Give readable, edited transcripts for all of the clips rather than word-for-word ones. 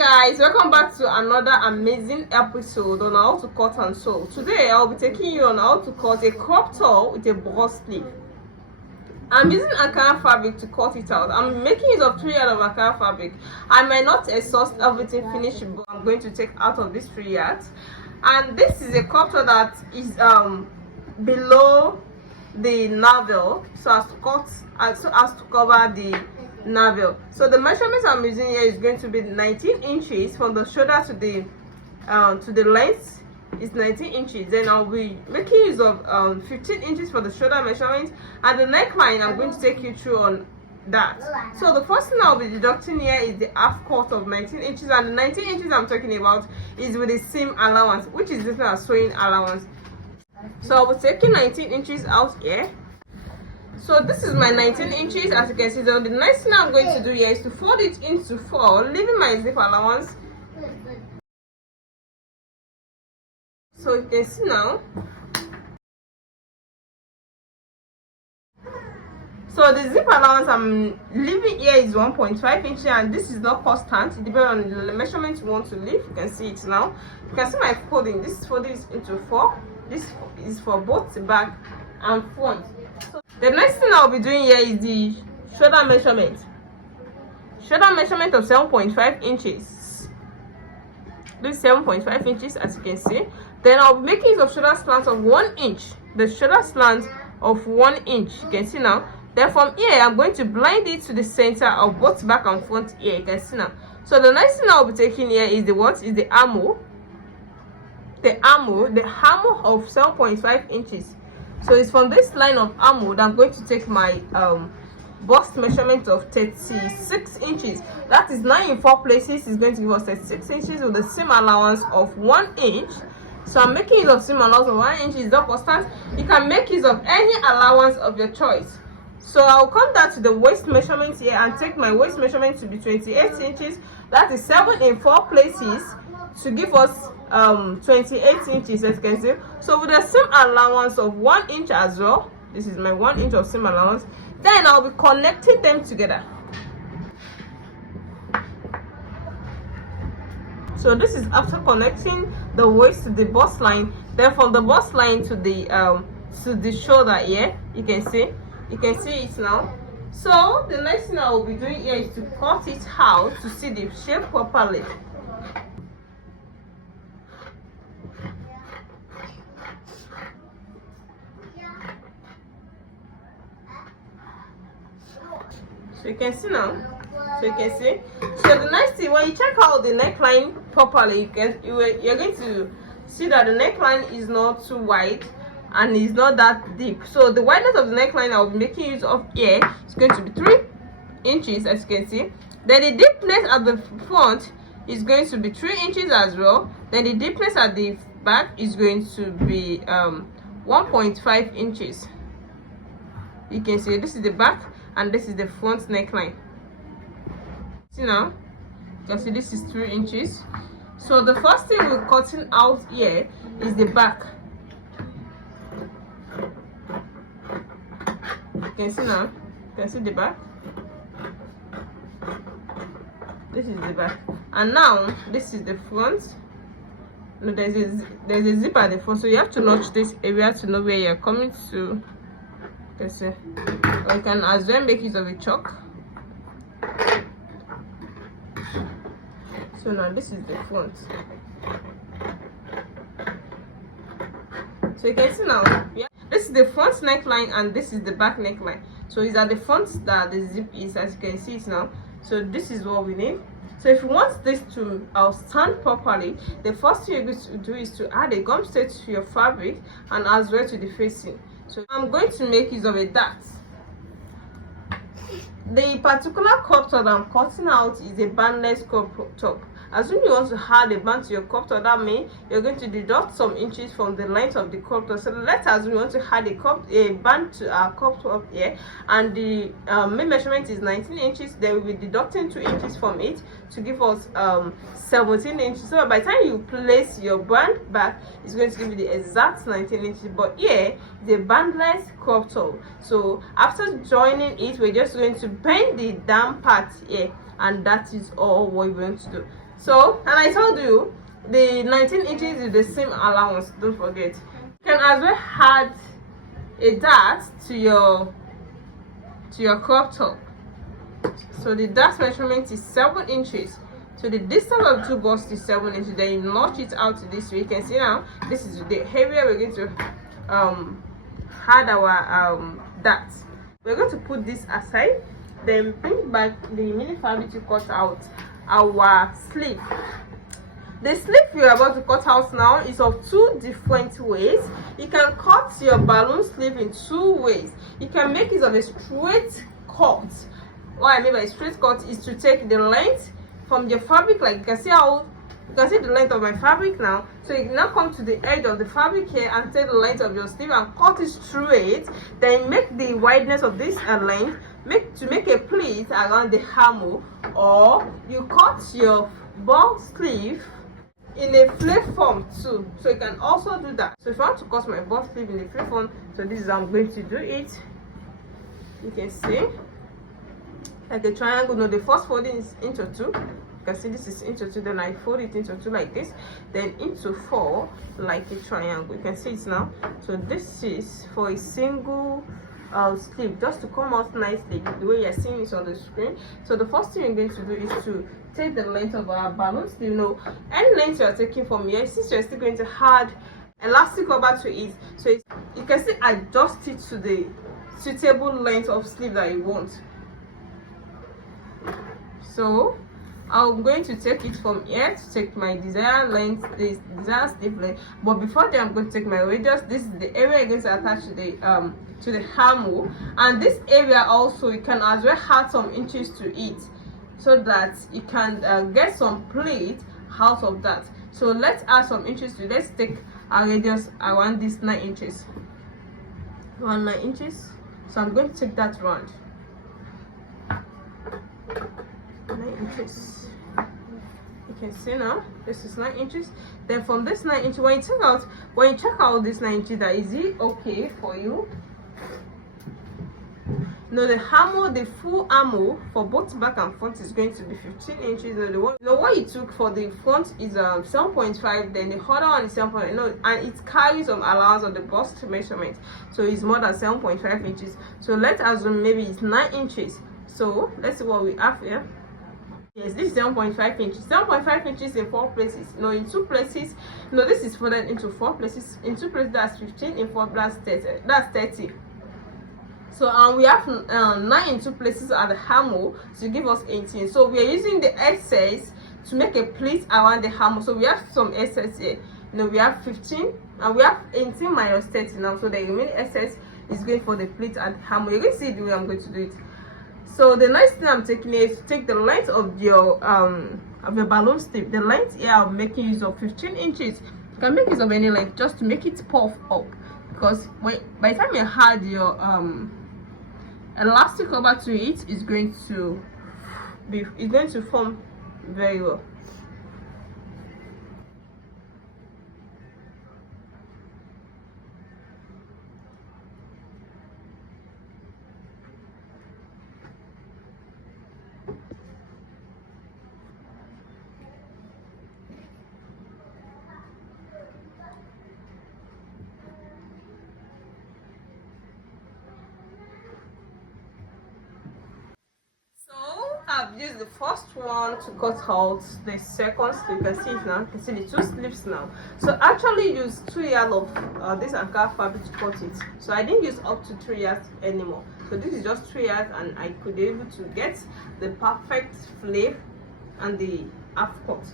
Guys, welcome back to another amazing episode on how to cut and sew. Today I'll be taking you on how to cut a crop top with a bust sleeve. I'm using Ankara fabric to cut it out. I'm making use of 3 yards of Ankara fabric. I might not exhaust everything finished, but I'm going to take out of this 3 yards. And this is a crop top that is below the navel, so as to cut so as to cover the navel. So the measurements I'm using here is going to be 19 inches from the shoulder to the length is 19 inches. Then I'll be making use of 15 inches for the shoulder measurement, and the neckline I'm going to take you through on that. So the first thing I'll be deducting here is the half cut of 19 inches, and the 19 inches I'm talking about is with the seam allowance, which is different as sewing allowance. So I'll be taking 19 inches out here. So this is my 19 inches, as you can see. So the next thing I'm going to do here is to fold it into 4, leaving my zip allowance. So you can see now. So the zip allowance I'm leaving here is 1.5 inches, and this is not constant. It depends on the measurement you want to leave. You can see it now. You can see my folding. This folding is into 4. This is for both the back and front. So the next thing I'll be doing here is the shoulder measurement. Shoulder measurement of 7.5 inches. This is 7.5 inches, as you can see. Then I'll be making use of shoulder slant of 1 inch. The shoulder slant of 1 inch. You can see now. Then from here, I'm going to blind it to the center of both back and front here. You can see now. So the next thing I'll be taking here is the armhole. The armhole of 7.5 inches. So it's from this line of armhole that I'm going to take my bust measurement of 36 inches. That is 9 in 4 places. Is going to give us 36 inches with the seam allowance of 1 inch. So I'm making use of seam allowance of 1 inch. Is not constant. You can make use of any allowance of your choice. So I'll come down to the waist measurement here and take my waist measurement to be 28 inches. That is 7 in 4 places to give us 28 inches, as you can see. So with a seam allowance of 1 inch as well, this is my 1 inch of seam allowance. Then I'll be connecting them together. So this is after connecting the waist to the bust line. Then from the bust line to the shoulder here, you can see it now. So the next thing I will be doing here is to cut it out to see the shape properly. So you can see now. So the next thing, when you check out the neckline properly, you're going to see that the neckline is not too wide and is not that deep. So the wideness of the neckline I'll be making use of here is going to be 3 inches, as you can see. Then the deepness at the front is going to be 3 inches as well. Then the deepness at the back is going to be 1.5 inches. You can see this is the back and this is the front neckline. See now, you can see this is 3 inches. So the first thing we're cutting out here is the back. You can see now, you can see the back. This is the back, and now this is the front. No, there's a zip at the front, so you have to notch this area to know where you're coming to. You can see, or you can as well make use of a chalk. So now this is the front. So you can see now, yeah, this is the front neckline and this is the back neckline. So it's at the front that the zip is, as you can see it now. So this is what we need. So if you want this to stand properly, the first thing you're going to do is to add a gum stitch to your fabric and as well to the facing. So I'm going to make use of a dart. The particular crop top that I'm cutting out is a bandless crop top. As soon as you want to add a band to your crop top, that means you're going to deduct some inches from the length of the crop top. So let's assume we want to add a band to our crop top here, and the main measurement is 19 inches. Then we'll be deducting 2 inches from it to give us 17 inches. So by the time you place your band back, it's going to give you the exact 19 inches. But here, the bandless crop top. So after joining it, we're just going to bend the down part here and that is all we're going to do. So, and I told you the 19 inches is the same allowance, don't forget. You can as well add a dart to your crop top. So the dart measurement is 7 inches. So the distance of the two busts is 7 inches. Then you notch it out this way. You can see now this is the area we're going to add our dart. We're going to put this aside, then bring back the mini fabric to cut out our sleeve. The sleeve we're about to cut out now is of two different ways. You can cut your balloon sleeve in 2 ways. You can make it of a straight cut. What I mean by straight cut is to take the length from your fabric, like you can see the length of my fabric now. So you now come to the edge of the fabric here and take the length of your sleeve and cut it straight. Then make the wideness of this length to make a pleat around the hammer, or you cut your ball sleeve in a flare form too. So you can also do that. So if I want to cut my ball sleeve in a flare form, so this is how I'm going to do it. You can see like a triangle. No, the first folding is into 2. You can see this is into 2, then I fold it into 2 like this, then into 4 like a triangle. You can see it now. So this is for a single sleeve, just to come out nicely the way you're seeing it on the screen. So the first thing you're going to do is to take the length of our balloon sleeve. No, any length you're taking from here, since you're still going to add elastic rubber to it, so you can still adjust it to the suitable length of sleeve that you want. So I'm going to take it from here to take my desired length, this desired sleeve length. But before that, I'm going to take my radius. This is the area I'm going to attach to the hammer, and this area also you can as well add some inches to it, so that you can get some pleat out of that. So let's add some inches to. Let's take our radius around this 9 inches. Around 9 inches. So I'm going to take that round. 9 inches. You can see now this is 9 inches. Then from this 9 inches, when you check out this 9 inches, that is it okay for you? No, the hammer, the full hammer for both back and front is going to be 15 inches. No, the one you took for the front is 7.5, then the other one is 7.9. No, and it carries some allowance of the bust measurement, so it's more than 7.5 inches. So let's assume maybe it's 9 inches. So let's see what we have here. Yes, this is 7.5 inches. 7.5 inches in 4 places. No, in 2 places. No, this is folded into 4 places. In 2 places, that's 15. In 4, that's 30. That's 30. So we have 9 in 2 places at the hammer to give us 18. So we are using the excess to make a pleat around the hammer. So we have some excess here. You know, we have 15 and we have 18 minus 30 now. So the remaining excess is going for the pleat at the hammer. You're going to see the way I'm going to do it. So the next thing I'm taking is to take the length of your balloon sleeve. The length here I'm making use of 15 inches. You can make use of any length just to make it puff up, because by the time you add your elastic rubber to it, it's going to form very well. I've used the first one to cut out the second sleeve. You can see it now. You can see the 2 sleeves now. So actually use 2 yards of this Ankara fabric to cut it. So I didn't use up to 3 yards anymore. So this is just 3 yards, and I could be able to get the perfect flare and the half cut.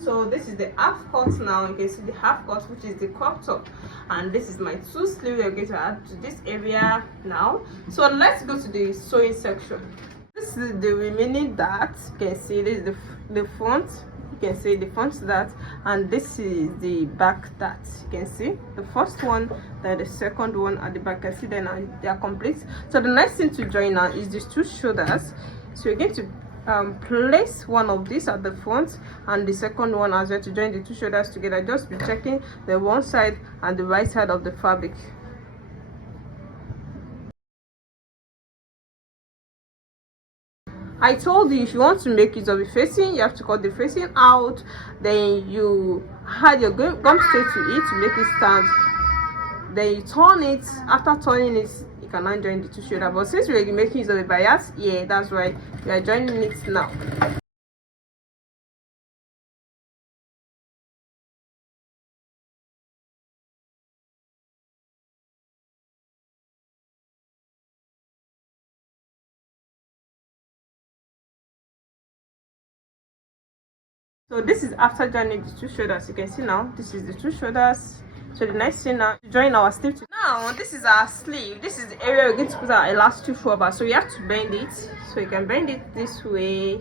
So this is the half cut now. You can see the half cut, which is the crop top, and this is my 2 sleeves we're going to add to this area now. So let's go to the sewing section. This is the remaining dart. You can see this is the front. You can see the front dart, and this is the back dart. You can see the first one, then the second one at the back. You can see then they are complete. So the next thing to join now is these 2 shoulders. So you're going to place one of these at the front and the second one as well to join the 2 shoulders together. Just be checking the one side and the right side of the fabric. I told you, if you want to make use of the facing, you have to cut the facing out, then you add your gum straight to it to make it stand, then you turn it. After turning it, you can now join the two shoulder. But since we're making use of a bias, yeah, that's why we are joining it now. So this is after joining the two shoulders. You can see now this is the two shoulders. So the next thing now to join our sleeve. Now this is our sleeve. This is the area we're going to put our elastic rubber. So you have to bend it. So you can bend it this way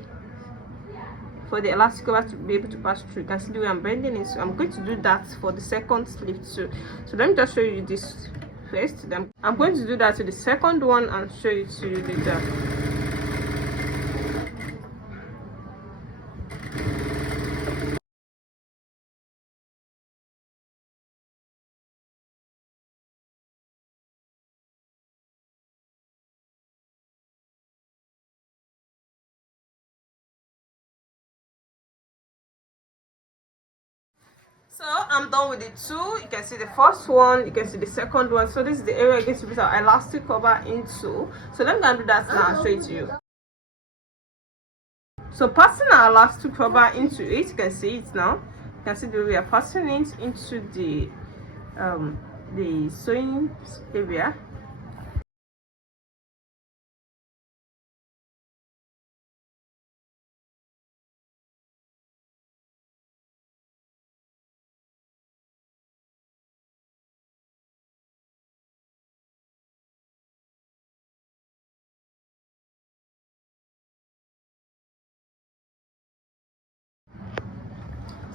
for the elastic rubber to be able to pass through. You can see the way I'm bending it. So I'm going to do that for the second sleeve too. So let me just show you this first. Then I'm going to do that to the second one and show it to you later. So I'm done with the two. You can see the first one, you can see the second one. So this is the area we're going to put our elastic cover into. So let me go and do that now and show it to you. So passing our elastic cover into it, you can see it now. You can see the way we are passing it into the sewing area.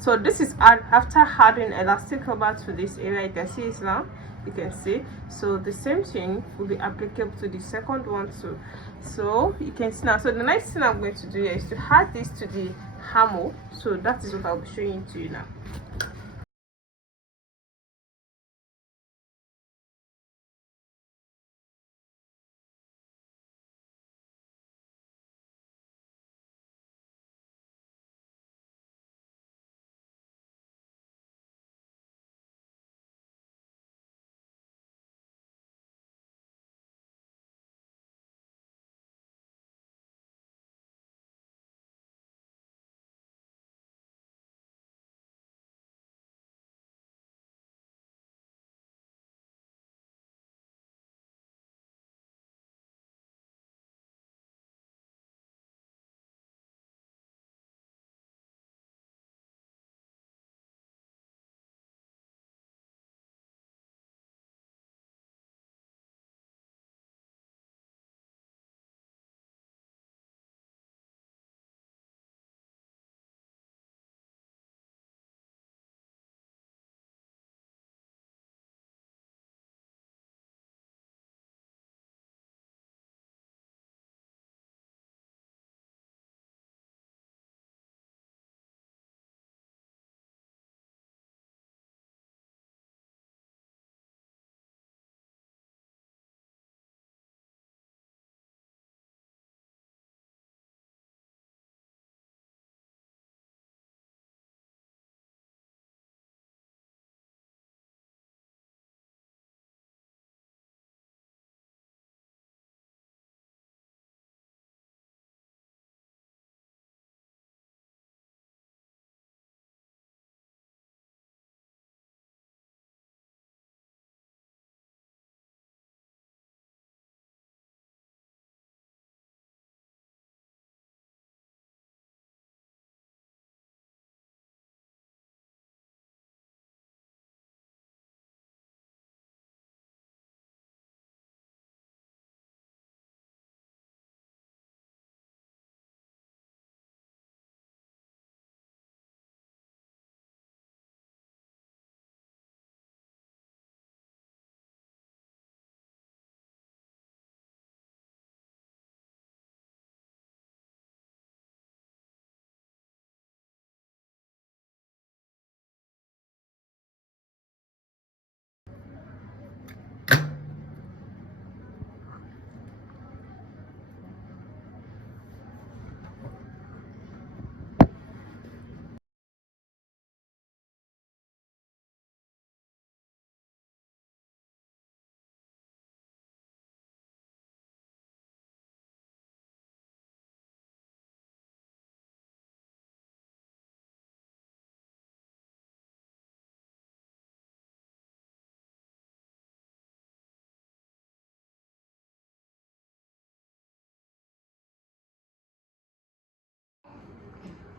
So this is after adding elastic cover to this area. You can see it now. You can see. So the same thing will be applicable to the second one too. So you can see now. So the next thing I'm going to do is to add this to the hammer. So that is what I'll be showing to you now.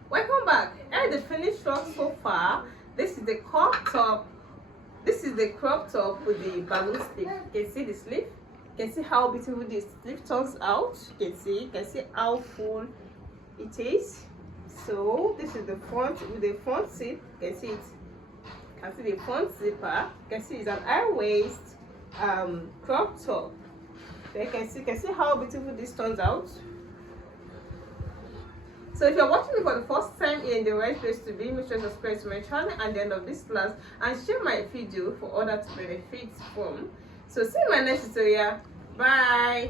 Welcome back. And the finished look so far. This is the crop top. This is the crop top with the balloon sleeve. You can see the sleeve. You can see how beautiful this sleeve turns out. You can see how full it is. So this is the front with the front zip. You can see it. You can see the front zipper. You can see it's an high waist crop top. So you can see how beautiful this turns out. So if you're watching me for the first time, you're in the right place to be. Make sure to subscribe to my channel at the end of this class and share my video for others to benefit from. So see you in my next tutorial. Bye.